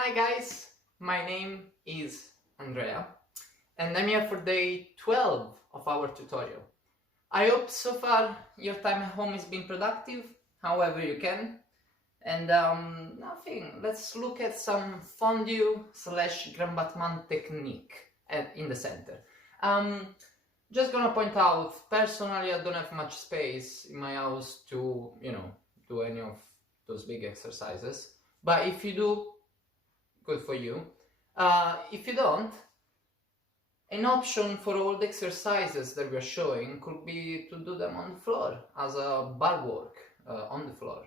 Hi guys, my name is Andrea and I'm here for day 12 of our tutorial. I hope so far your time at home has been productive, however you can. And nothing, let's look at some fondu / grand battement technique in the center. Just gonna point out, personally I don't have much space in my house to, do any of those big exercises. But if you do, good for you. If you don't, an option for all the exercises that we're showing could be to do them on the floor as a bar work on the floor.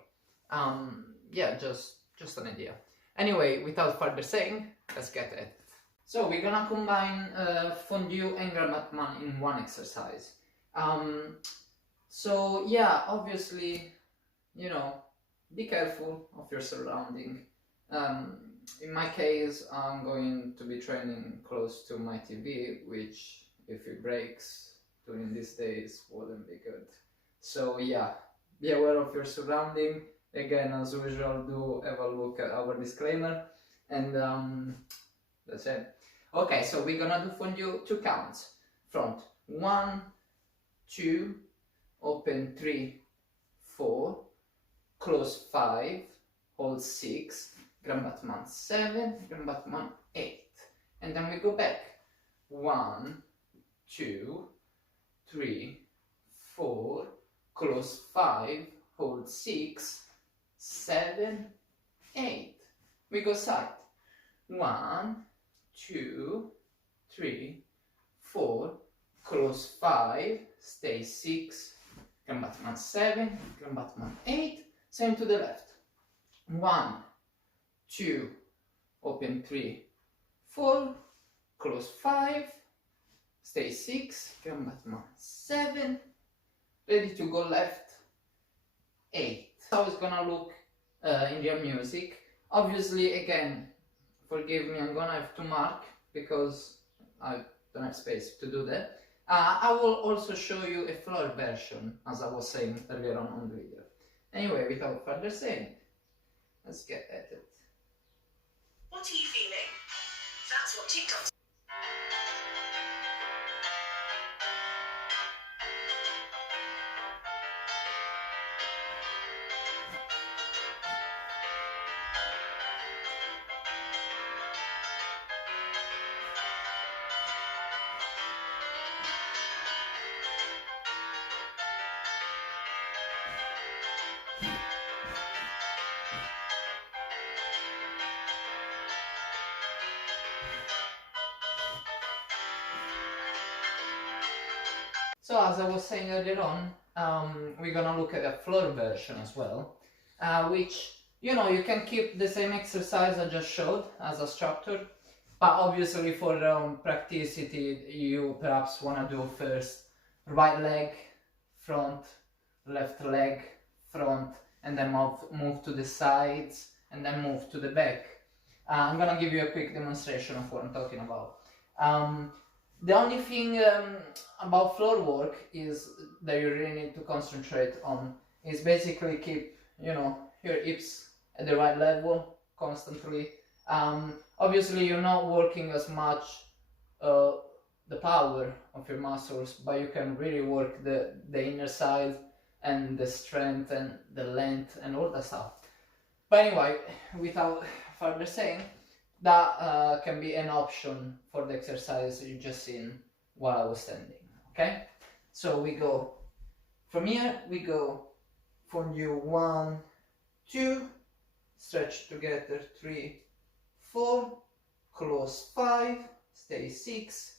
Yeah, just an idea. Anyway, without further saying, let's get at it. So we're gonna combine fondu and grand battement in one exercise. So yeah, obviously, be careful of your surrounding. In my case, I'm going to be training close to my TV, which if it breaks during these days wouldn't be good. So yeah, be aware of your surrounding. Again, as usual, do have a look at our disclaimer, and that's it. Okay, so we're gonna do fondu 2 counts. Front 1, 2, open 3, 4, close 5, hold 6, grand battement 7, grand battement 8, and then we go back 1, 2, 3, 4, close 5, hold 6, 7, 8. We go side 1, 2, 3, 4, close 5, stay 6, grand battement 7, grand battement 8. Same to the left. 1, 2, open 3, 4, close 5, stay 6, grand battement 7, ready to go left, 8. How it's gonna look in real music. Obviously, again, forgive me, I'm gonna have to mark because I don't have space to do that. I will also show you a floor version, as I was saying earlier on the video. Anyway, without further saying, let's get at it. What are you feeling? That's what TikTok. So as I was saying earlier on, we're gonna look at a floor version as well, which, you can keep the same exercise I just showed as a structure, but obviously for practicity you perhaps wanna do first right leg, front, left leg, front, and then move to the sides, and then move to the back. I'm gonna give you a quick demonstration of what I'm talking about. The only thing about floor work is that you really need to concentrate on is basically keep, your hips at the right level constantly. Obviously you're not working as much the power of your muscles, but you can really work the inner side and the strength and the length and all that stuff. But anyway, without further saying, that can be an option for the exercise you just seen while I was standing. Okay, so we go from here, we go fondu 1, 2, stretch together 3, 4, close 5, stay 6,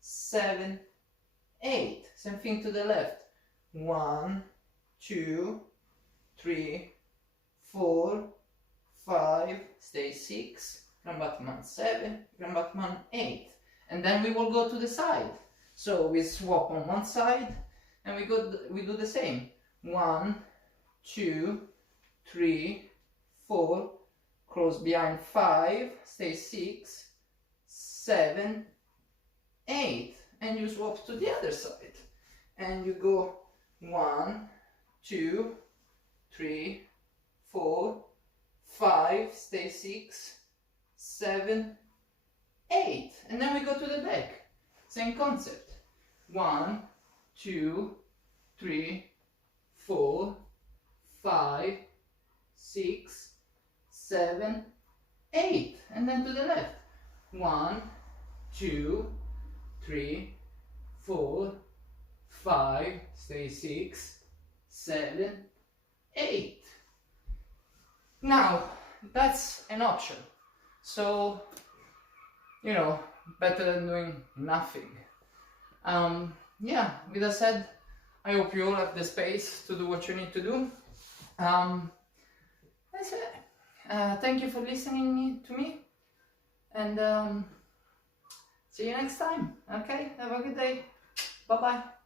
7, 8. Same thing to the left. 1, 2, 3, 4, 5, stay 6, grand battement 7, grand battement 8. And then we will go to the side. So we swap on one side and we do the same. 1, 2, 3, 4, close behind 5, stay 6, 7, 8. And you swap to the other side. And you go 1, 2, 3, 4, 5, stay 6, 7, 8. And then we go to the back. Same concept. 1, 2, 3, 4, 5, 6, 7, 8. And then to the left. 1, 2, 3, 4, 5, stay 6, 7, 8. Now, that's an option. So, you know, better than doing nothing. Yeah, with that said, I hope you all have the space to do what you need to do. That's it. Thank you for listening to me, and see you next time. Okay, have a good day. Bye bye.